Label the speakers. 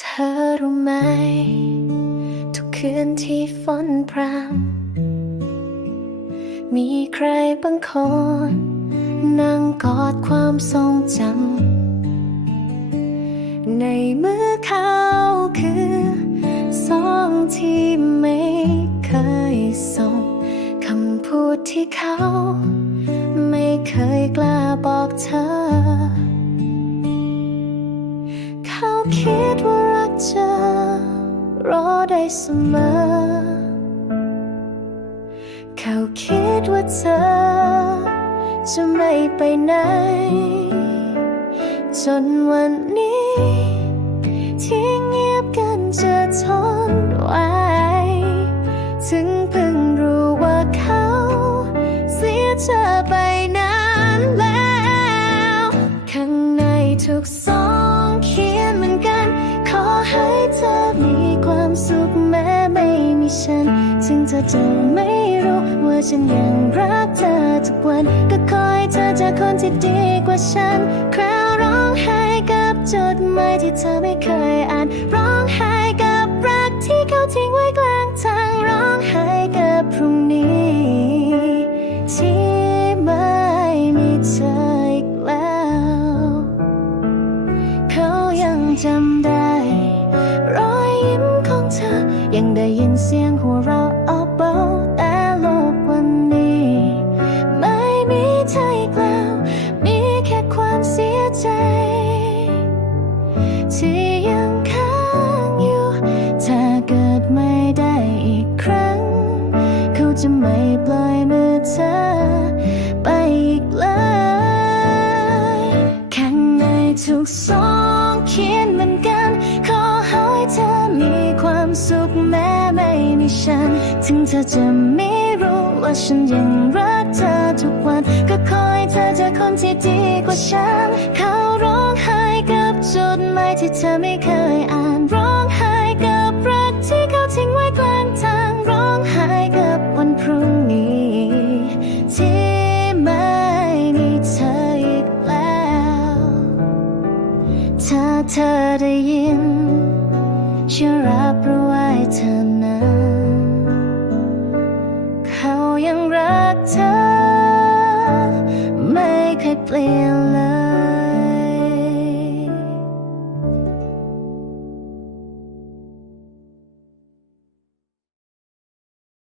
Speaker 1: เธอรู้ไหม ทุกคืนที่ฝนพรำมีใครบางคน นั่งกอดความทรงจำในมือเขาคือสองที่ไม่เคยส่งคำพูดที่เขา ไม่เคยกล้าบอกเธอ ได้เสมอ เขาคิดว่าเธอ จะไม่ไปไหน จนวันนี้ ที่เงียบกันจะทนไหวถึงเพิ่งรู้ว่าเขา เสียเธอไปนานแล้ว เธอจะไม่รู้ว่าฉันยังรักเธอทุกวัน ก็คอยเธอจะคนที่ดีกว่าฉัน คราวร้องไห้กับจดหมายที่เธอไม่เคยอ่าน ร้องไห้กับรักที่เขาทิ้งไว้กลางในทุกสองเขียนเหมือนกัน ขอให้เธอมีความสุขแม้ไม่มีฉัน ถึงเธอจะไม่รู้ว่าฉันยังรักเธอทุกวัน ก็คอยเธอเจอคนที่ดีกว่าฉัน เขาร้องไห้กับจดหมายที่เธอไม่เคยอ่าน ธอได้ยินช่วยรับรู้ไว้เธอนะเขายังรักเธอ ไม่เคยเปลี่ยนเลย